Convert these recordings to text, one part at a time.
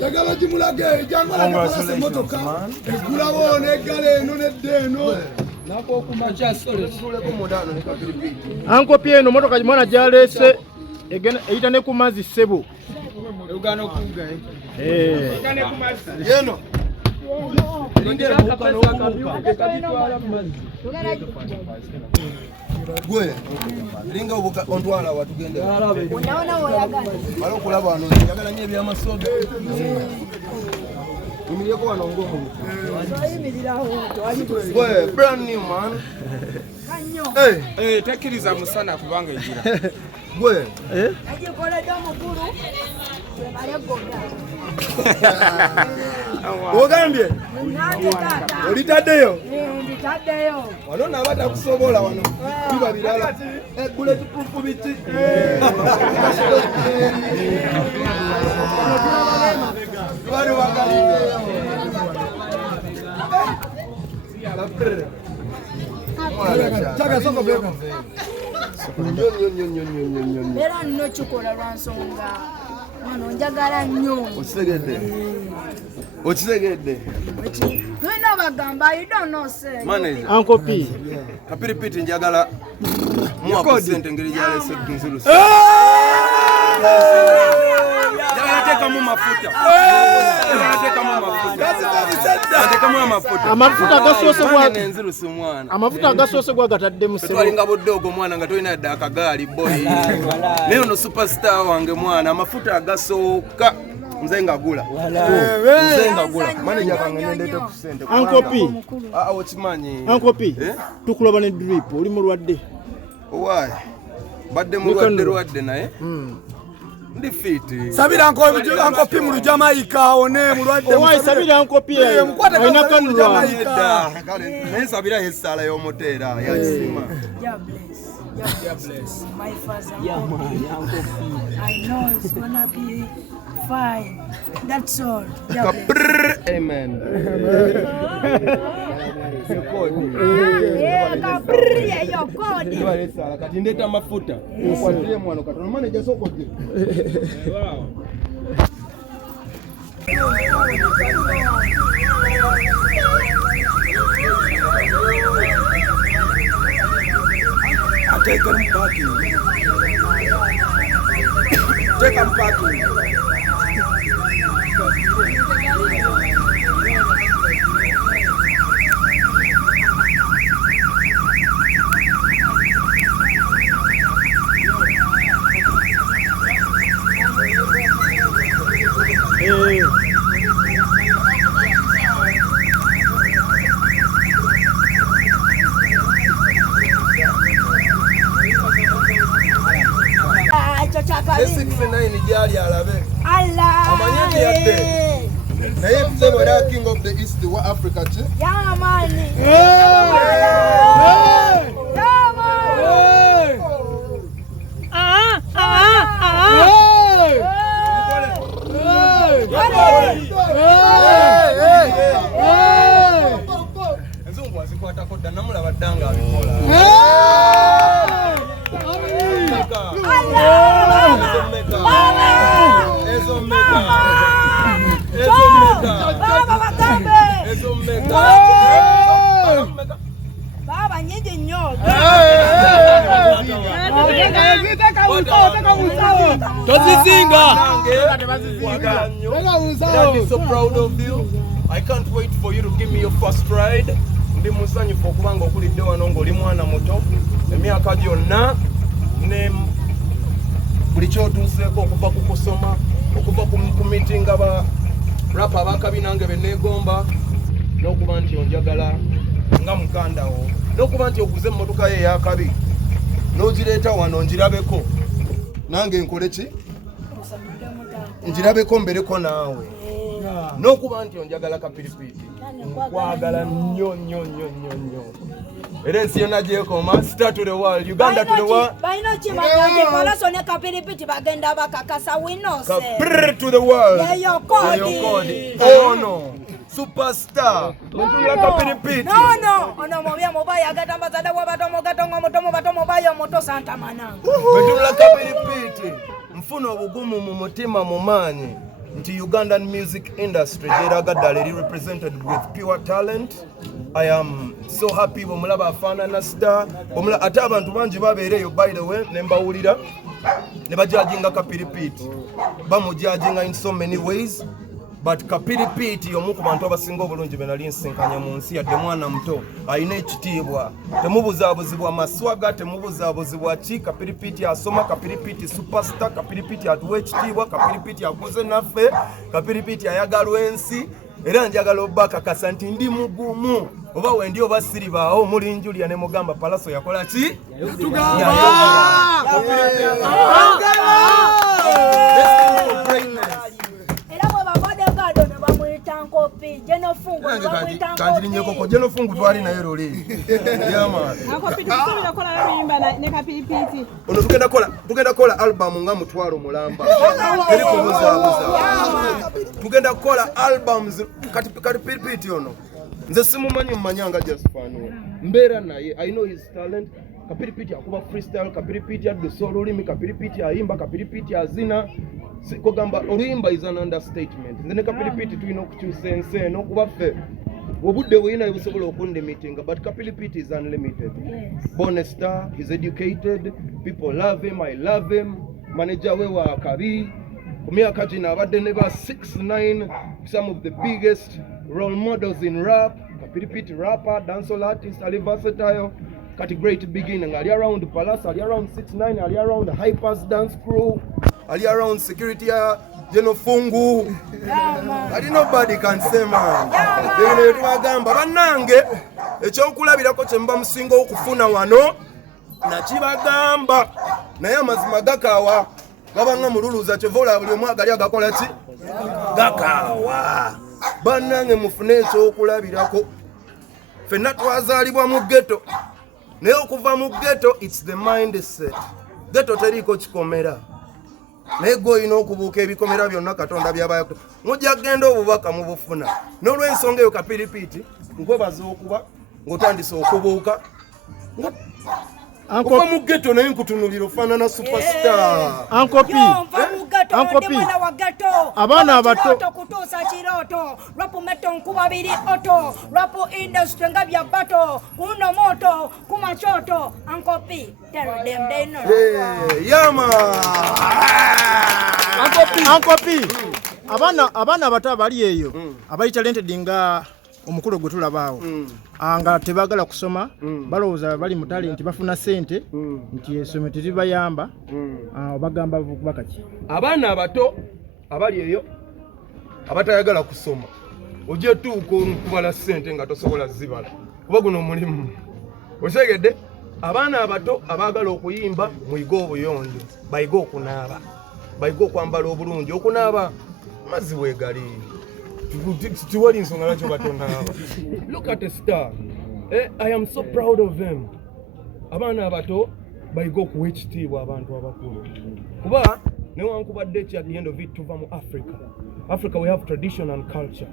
Ayagala Muleke, Jangala Pallaso motoka. Egulawo negale no nedeno. Nako kumacha sole ko modano ne Kapiripiti. Anko pieno motoka mwana jalese eyita ne ku mazzi ssebo. Ugano kuga Eyita ku mazzi. Yeno. Gwe linga obuka ontwala watugende. Unaona oyagala. Balo kulaba wano yagala nye bya masobe. Umiliyeko wano ngomu. Gwe brand new man. Tekiriza musana kubanga ejira. Gwe ajikola domo kulu. Ogambye olitaddeyo wano nabata kusobola wano biba birala bullet proof biti bari wagalideyo Chaga soko beko era nno kikola lwansonga wano njagala nnyo Okitegedde tulina bagamba you don't know say manager Uncle P Kapiripiti njagala muwa sente ngeri jalese kinzulu Teka mu mafuta. Teka mu mafuta. Amafuta gasoose gwa nenzulu sumwana. Amafuta gasoose gwa gatadde mu ssebo. Twalinga boddogo mwana nga toyina dda akagaali boy. Leo no superstar wange mwana amafuta agasooka nze ngagula. Nze ngagula. Manager kange ndete ku sente. Uncle P. Okimanyi. Uncle P. Tukulaba ne drip oli mulwadde. Why? Badde mulwadde naye. Defeat. Sabira Uncle P mu Jamaica one mulwadde. Why Sabira Uncle P? Alina kanulwa. Ne Sabira yesala y'omotera ya kisima. God bless. My father. Yeah, man, Uncle P. I know it's gonna be fine. That's all. Amen. Kati ndeta mafuta. Kwatile mwana kati manager soko je. Wow. Take them parking. Take them parking. King of the East, what Africa? Yeah, man. Baba nyinyi nyo. I'm so proud of you. I can't wait for you to give me your first ride. Ndi musanyifu okubanga okulidde wano ng'oli mwana muto emyaka gyonna ne buli kyotuuseeko okuva ku kusoma okuva ku mitinga ba rapa abakabi nange benneegomba n'okuba nti onjagala nga mukandawo n'okuba nti oguze emmotoka ye eyakabi n'ogireeta wano njirabeko nange nkole ki njirabeko mbereko naawe n'okuba nti onjagala Kapiripiti nkwagala nnyo nnyo nnyo nnyo nnyo era ensi yonna gyekoma star to the world Uganda to the world baino kimagande Pallaso ne Kapiripiti bagenda bakakasa winose Kapir to the world yeyo kodi oh no superstar Muleke Kapiripiti no ono mobya mobaya gatambazada wabatomo gatongo motomo batomo bayo moto Santa Mananga Muleke Kapiripiti mfuna obugumu mu mutima mumanyi nti Ugandan music industry gyeraga ddala eri represented with pure talent. I am so happy bwemulaba afaanana star ate abantu bangi babeereyo by the way nembawulira ne bajajinga Kapiripiti bamujajinga in so many ways, but Kapiripiti omu ku bantu abasinga obulungi be nali nsinkanye mu nsi yadde mwana muto alina ekitiibwa, temubuzaabuzibwa maswaga, temubuzaabuzibwa ki. Kapiripiti asoma, Kapiripiti superstar, Kapiripiti atuwa ekitiibwa, Kapiripiti akoze naffe, Kapiripiti ayagalwa ensi. Era njagala obbakakasa nti ndi mugumu oba wendi oba siribaawo muli Julia ne mugamba Pallaso yakola ki? Kanjirinyekoko Jenofungu twali naye loli. Ono tugenda kola album nga mutwalo mulamba. Teri kubuzaabuza. Tugenda kola albums Kapiripiti ono. Nze simumanyi mmanyanga just fano. Mbeera naye, I know his talent. Kapiripiti akuba freestyle, Kapiripiti adusa olulimi, Kapiripiti ayimba, Kapiripiti azina. Kugamba oluyimba is an understatement. Nze ne Kapiripiti tulina okukyusa ensi eno kuba ffe obudde bwina busobola okundimitinga, but Kapiripiti is unlimited. Born a star, he's educated, people love him, I love him. Manager we wa Kabi ku myaka gino abadde ne ba 6'9", some of the biggest role models in rap. Kapiripiti rapper, dancehall artist, ali versatile. Got a great beginning. Ali around Pallaso, ali around 6'9", ali around the Hypers dance crew, ali around security Jenofungu. Ali nobody can say man. Yeye twagamba bannange ekyokulabirako kye mba musinga okufuna wano nakibagamba naye amazima gakaawa gabanga mululuza kyovola buli omwaga ali agakola ki gakaawa. Bannange mufune ekyokulabirako. Ffenna twazaalibwa mu ghetto naye okuva mu ghetto it's the mindset. Ghetto teriiko kikomera naye gwe olina okubuuka ebikomera byonna Katonda by'abaya mujja kgenda obubaka mu bufuna. N'olw'ensonga eyo Kapiripiti nkwebaza okuba ng'otandise okubuuka okuva mu ghetto naye nkutunulira ofaanana superstar. Ankopi abaana abato kutuusa kirooto rapu meto nkuba biri oto rapu industry nga bya bato kuno moto kumachoto Ankopi tell them they know. Yama Ankopi abaana abato abali eyo abali talented nga omukulu gwe tulabaawo nga tebagala kusoma balowooza bali mu talenti bafuna sente nti esome teribayamba bagamba bakaki. Abaana abato abali eyo abatayagala kusoma ojja tuuka okubala sente nga tosobola zibala kuba guno omulimu osegedde. Abaana abato abaagala okuyimba muyiga obuyonjo, bayiga okunaaba, bayiga okwambala obulungi, okunaaba mazzi weegali tiwali nsonga lwaki batonaaba. Look at a star. I am so proud of them. Abaana abato bayiga okuwa ekitiibwa abantu abakulu kuba newankubadde ki at the end of it tuva mu Africa we have tradition and culture.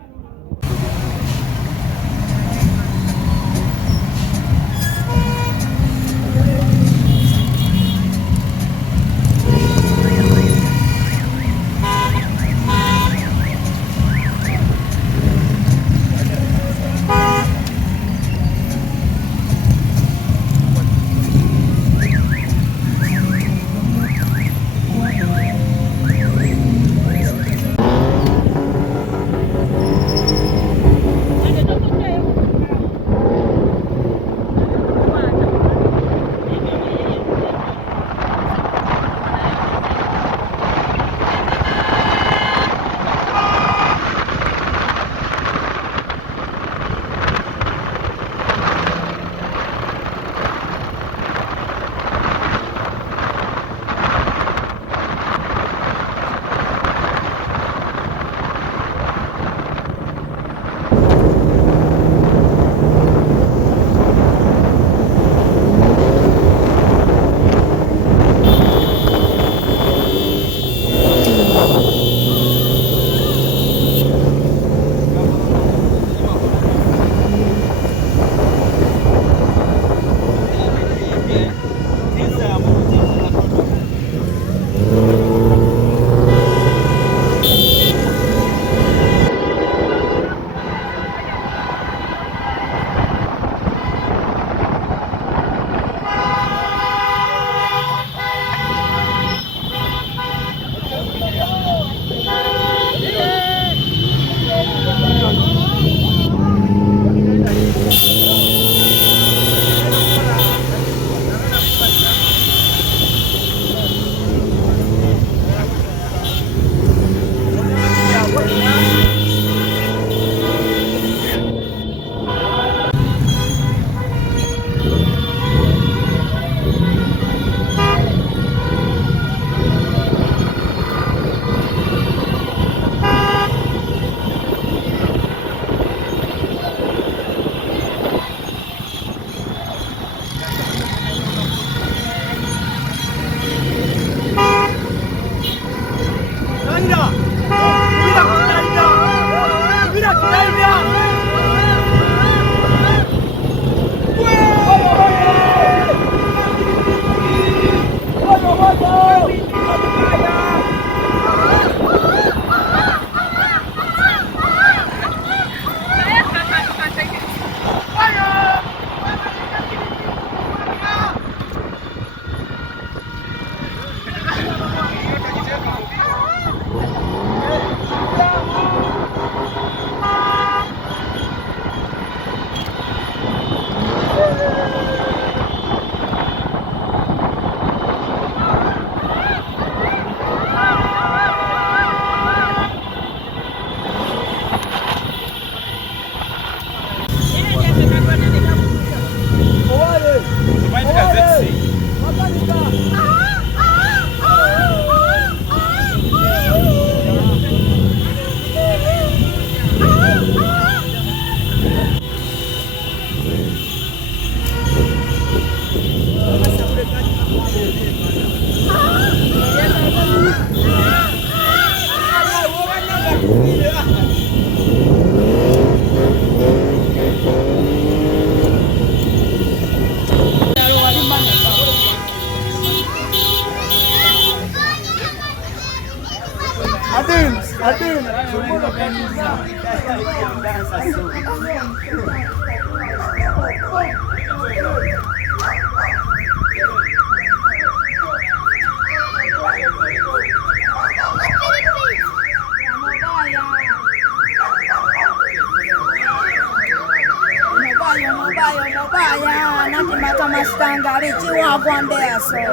Mobaya, nanti mata mastangari jiwa gwande so.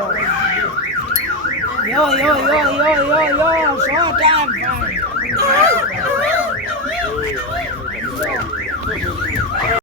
Yo, show time.